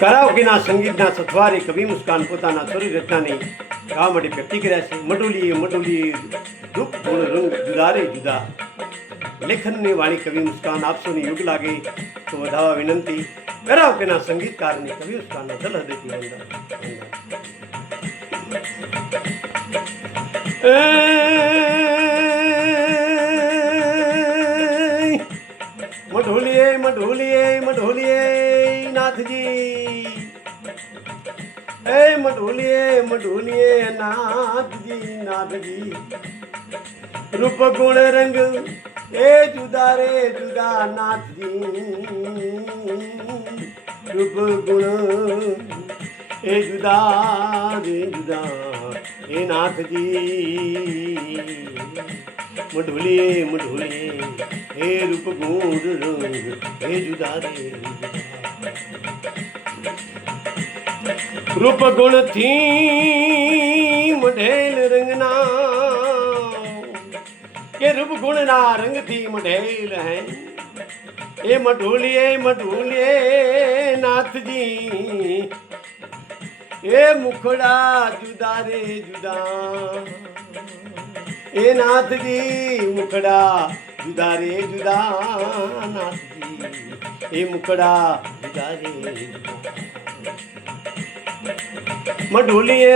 કરાઓકેના સંગીતના સથવારે કવિ મુસ્કાન પોતાના સ્વરી રચનાને ગાવા માટે વ્યક્તિ કર્યા છે. મટોલીએ રૂપ ગુણ રંગ જુદા રે જુદા. લેખનને વાણી કવિ મુસ્કાન આપશોને યોગ લાગે તો વધાવા વિનંતી. કરાઓકેના સંગીતકારને કવિ મુસ્કાનના દલ હૃદયથી વંદન. મઢોલીએ નાથજી. મઢોલીએ નાથજી. રૂપ ગુણ રંગ એ જુદા રે જુદા નાથજી. રૂપ ગુણ એ જુદા રે જુદા એ નાથજી. મઢોલીએ હે રૂપ ગુણ રંગ હે જુદા રે રૂપ ગુણ થી મઢેલ રંગના કે રૂપ ગુણ ના રંગ થી મઢેલ હૈ એ મઢોલીએ નાથજી. એ મુખડા જુદા રે જુદા એ નાથજી. મુખડા જુદા રે જુદા નાથજી. એ મુખડા જુદા રે જુદા. મઢોલીએ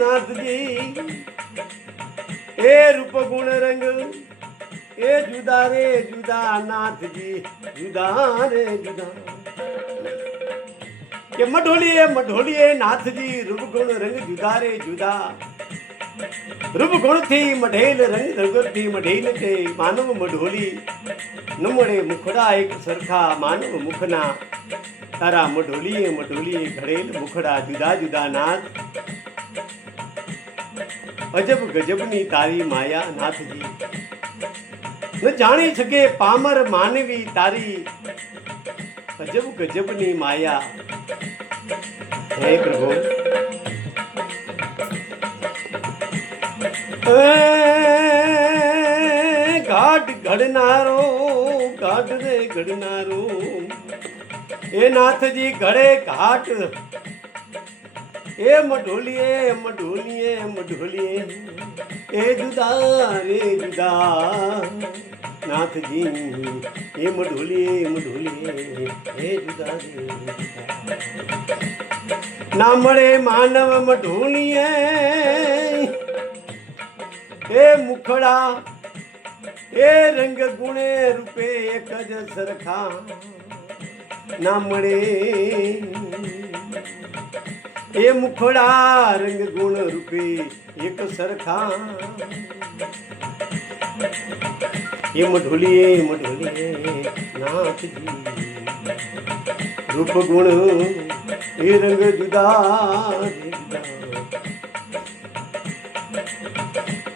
નાથજી. એ રૂપ ગુણ રંગ એ જુદા રે જુદા નાથજી. જુદા રે જુદા કે મઢોલીએ નાથજી. રૂપ ગુણ રંગ જુદા રે જુદા. રૂપ ગુણ થી મઢેલ રંગ રંગથી મઢેલ તે માનવ મઢોલી. ન મળે મુખડા એક સરખા માનવ મુખના. તારા મઢોલીએ ઘડેલ મુખડા જુદા જુદા નાથ. અજબ ગજબની તારી માયા નાથજી. ન જાણી શકે પામર માનવી તારી. અજબ ગજબની માયા હે પ્રભુ. ઘાટ ઘડનારો એ નાથજી ઘડે ઘાટ. એ મઢોલીએ એ જુદા રે જુદા નાથજી. એ મઢોલીએ એ જુદા રે ના મળે માનવ મઢોલીએ. એ મુખડા એ રંગ ગુણે રૂપે એક જ સરખા ના મળે. એ મુખડા રંગ ગુણ રૂપે એક સરખા. એ મઢોલીએ નાથજી. રૂપ ગુણ એ રંગ જુદા જુદા.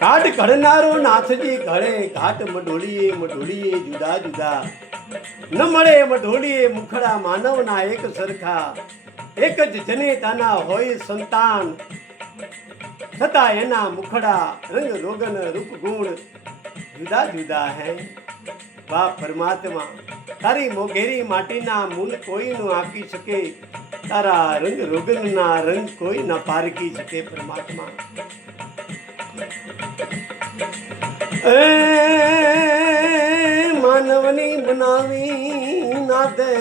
ઘાટ ઘડનારો નાથજી ઘડે ઘાટ. મઢોલીએ જુદા જુદા. ન મળે મઢોલીએ મુખડા માનવના એક સરખા. એક જ જનેતાના હોય સંતાન છતાં એના મુખડા રંગ રોગન રૂપ ગુણ જુદા જુદા હૈ. વાહ પરમાત્મા. તારી મોઘેરી માટીના મૂલ કોઈ ન આપી શકે. તારા રંગ રોગનના રંગ કોઈ ન પારખી શકે પરમાત્મા. માનવની બનાવી નાથે.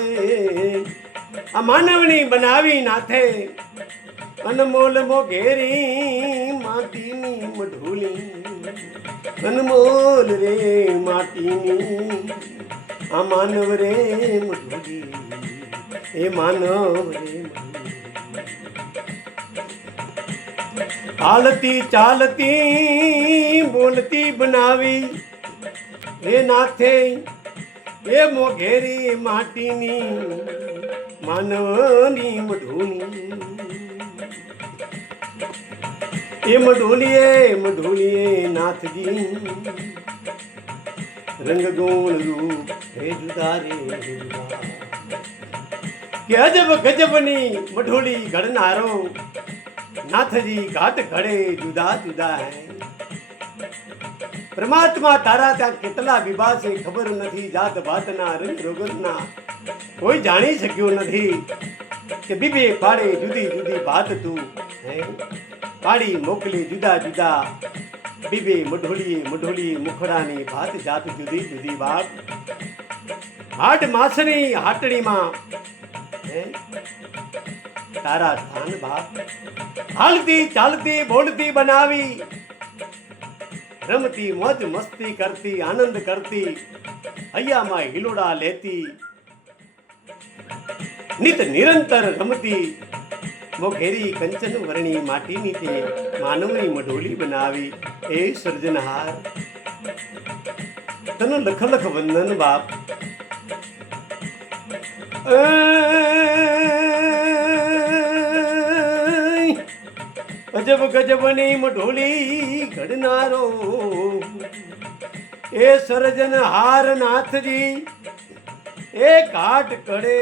આ માનવની બનાવી નાથે. અનમોલ મોઘેરી માટીની મઢોલી. અનમોલ રે માટીની આ માનવ રે મઢોલી. એ માનવ રે હાલતી ચાલતી બોલતી બનાવી. હે નાથે એ મોઘેરી માટીની માનવની મઢોલી. એ મઢોલીએ નાથજી. રંગ ગુણ રૂપ હે જુદા રે જુદા. કે અજબ ગજબની મઢોલી ઘડનારો નાથજી ઘાટ ઘડે જુદા જુદા હૈ. પરમાત્મા તારા ત્યાં કેટલા વિવાહ છે ખબર નથી. જાત ભાતના રંગ રોગનના કોઈ જાણી શક્યું નથી કે બીબે પાડે જુદી જુદી ભાત તું હે પાડી મોકલી જુદા જુદા બીબે મઢોલીએ મુખડાની ભાત જાત જુદી જુદી બાપ હાટ માસની હાટડીમાં હે તારા સ્થાન બાપ હાલતી ચાલતી બોલતી બનાવી રમતી મોજ મસ્તી કરતી આનંદ કરતી હૈયામાં હિલોડા લેતી નિત નિરંતર રમતી મોઘેરી કંચન વર્ણી માટીની તે માનવની મઢોલી બનાવી એ સર્જનહાર તને લખ લખ વંદન બાપ અજબ ગજબની મઢોલી ઘડનારો એ સર્જનહાર નાથજી એ ઘાટ કડે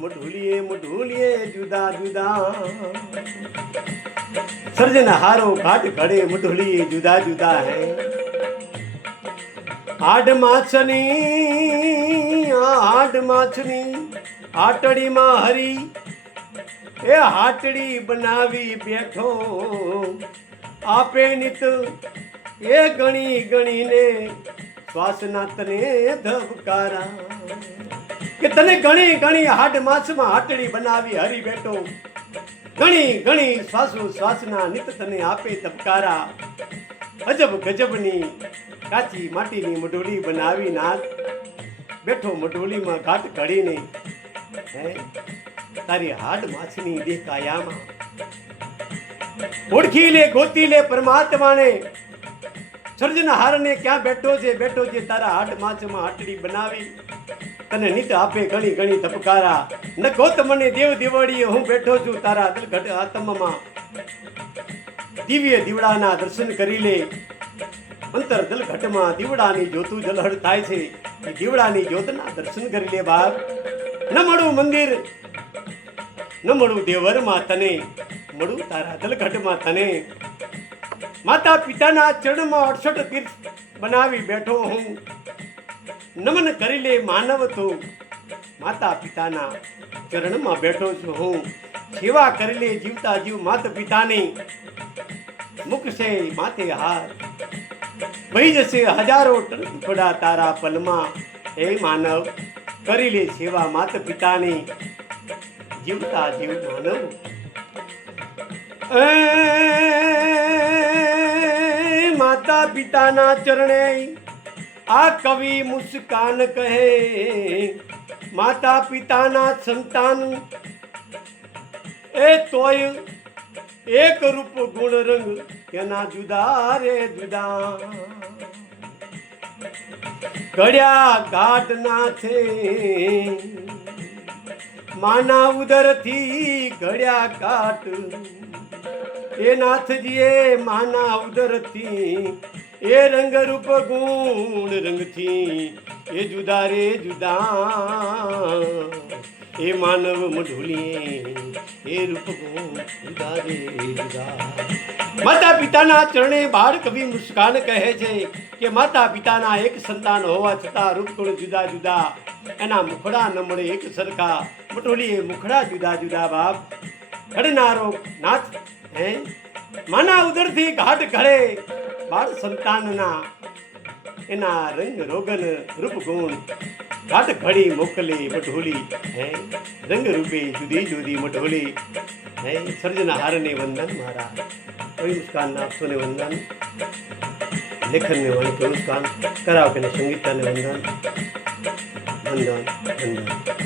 મઢોલીએ જુદા જુદા સર્જનહારો ઘાટ કડે મઢોલીએ જુદા જુદા હે આડ માછની આટડીમાં હરી એ હાટડી બનાવી બેઠો આપે નિત એ ગણી ગણીને શ્વાસના તને ધબકારા કે તને ઘણી ઘણી હાડ માસમાં હાટડી બનાવી હરી બેઠો ઘણી ઘણી શ્વાસના નિત તને આપે ધબકારા અજબ ગજબની કાચી માટીની મઢોલી બનાવી નાથ બેઠો મઢોલીમાં ઘાટ ઘડીને હે તારી હાડ માછની દેખાયામાં ઓળખી લે ગોતી લે પરમાત્માને સર્જનહારને ક્યાં બેઠો છે તારા હાડ માછમાં હાટડી બનાવી તને નિત આપે ઘણી ઘણી ધબકારા ન ગોત મને દેવ દેવડીએ હું બેઠો છું તારા દિલઘટ આત્મમાં દિવ્ય દીવડાના દર્શન કરી લે અંતર દિલઘટમાં દીવડાની જ્યોતું ઝલહળ થાય છે એ દીવડાની જ્યોતના દર્શન કરી લે બાપ ન મળું મંદિર ન મળું દેવરમાં તને મળું તારા દિલઘટમાં તને માતા પિતાના ચરણમાં 68 તીર્થ બનાવી બેઠો હું નમન કરી લે માનવ તો માતા પિતાના ચરણમાં બેઠો છું હું સેવા કરી લે જીવતા જીવ માતા પિતાની મુકશે માથે હાથ વહી જશે હજારો ટુકડા તારા પલમાં હે માનવ કરી લે સેવા માતા પિતાની જીવતા જીવ માનવ માતા પિતાના ચરણે આ કવિ મુસ્કાન કહે માતા પિતાના સંતાન એ તોય એક રૂપ ગુણ રંગ કેના જુદા રે જુદા ઘડ્યા ઘાટ નાથે માના ઉદરથી ઘડ્યા ઘાટ એ નાથજીએ માના ઉદરથી એ રંગ રૂપ ગુણ રંગથી એ જુદા રે જુદા એ માનવ મઢોલીએ એ રૂપ ગુણ જુદા રે જુદા માતા પિતાના ચરણે બાળ કવિ મુસ્કાન કહે છે કે માતા પિતાના એક સંતાન હોવા છતાં રૂપ ગુણ જુદા જુદા એના મુખડા ન મળે એક સરખા મઢોલીએ મુખડા જુદા જુદા બાપ ઘડનારો નાથ હે માના ઉદરથી ઘાટ ઘડે બાળ સંતાનના એના રંગ રોગન રૂપ ગુણ ઘાટ ઘડી મોકલે મઢોલી હે રંગ રૂપે જુદી જુદી મઢોલી હે સર્જનહારને વંદન મારા કવિ મુસ્કાનના આપસોને વંદન લેખનને વંદન મુસ્કાન કરાવકે સંગીતાને વંદન વંદન વંદન